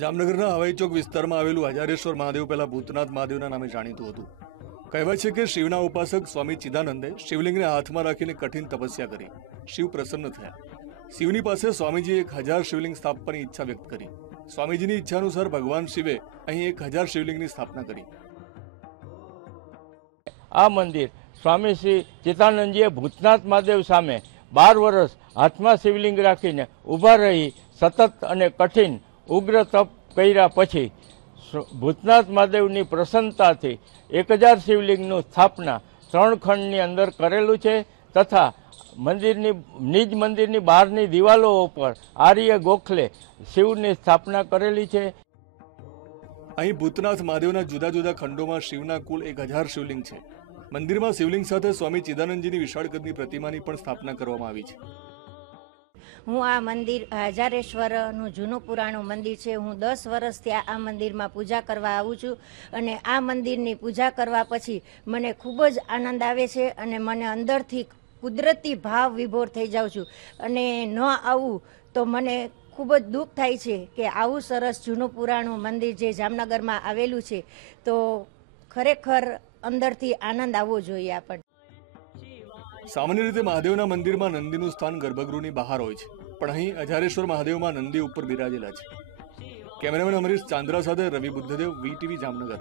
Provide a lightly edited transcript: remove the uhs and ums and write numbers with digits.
જામનગરના હવાઈ ચોક વિસ્તારમાં આવેલું હજારેશ્વર મહાદેવ પહેલા ભૂતનાથ મહાદેવના નામે જાણીતું હતું। કહેવાય છે કે શિવના ઉપાસક સ્વામી ચિદાનંદે શિવલિંગને હાથમાં રાખીને કઠિન તપસ્યા કરી। શિવ પ્રસન્ન થયા। શિવની પાસે સ્વામીજીએ 1000 શિવલિંગ સ્થાપવાની ઈચ્છા વ્યક્ત કરી। સ્વામીજીની ઈચ્છા અનુસાર ભગવાન શિવે અહીં 1000 શિવલિંગની સ્થાપના કરી। આ મંદિર સ્વામી શ્રી ચિદાનંદજીએ ભૂતનાથ મહાદેવ સામે 12 વર્ષ હાથમાં શિવલિંગ રાખીને ઊભા રહી સતત અને કઠિન ઉગ્ર તપ કર્યા પછી ભૂતનાથ મહાદેવની પ્રસન્નતાથી 1000 શિવલિંગનું સ્થાપના 3 ખંડની અંદર કરેલું છે તથા નિજ મંદિરની બહારની દિવાલો ઉપર આર્ય ગોખલે શિવની સ્થાપના કરેલી છે। અહીં ભૂતનાથ મહાદેવના જુદા જુદા ખંડોમાં શિવના કુલ 1000 શિવલિંગ છે। મંદિરમાં શિવલિંગ સાથે સ્વામી ચિદાનંદજીની વિશાળ કદની પ્રતિમાની પણ સ્થાપના કરવામાં આવી છે। હું આ મંદિર હજારેશ્વરનું જૂનું પુરાણું મંદિર છે। હું 10 વર્ષથી આ મંદિરમાં પૂજા કરવા આવું છું અને આ મંદિરની પૂજા કરવા પછી મને ખૂબ જ આનંદ આવે છે અને મને અંદરથી કુદરતી ભાવ વિભોર થઈ જાઉં છું અને ન આવું તો મને ખૂબ જ દુઃખ થાય છે કે આવું સરસ જૂનું પુરાણું મંદિર જે જામનગરમાં આવેલું છે તો ખરેખર અંદરથી આનંદ આવવો જોઈએ આપણને। સામાન્ય રીતે મહાદેવના મંદિરમાં નંદીનું સ્થાન ગર્ભગૃહની બહાર હોય છે, પણ અહીં હજારેશ્વર મહાદેવમાં નંદી ઉપર બિરાજેલા છે। કેમેરામેન અમરીશ ચાંદ્રા સાથે રવિ બુદ્ધદેવ, VTV જામનગર।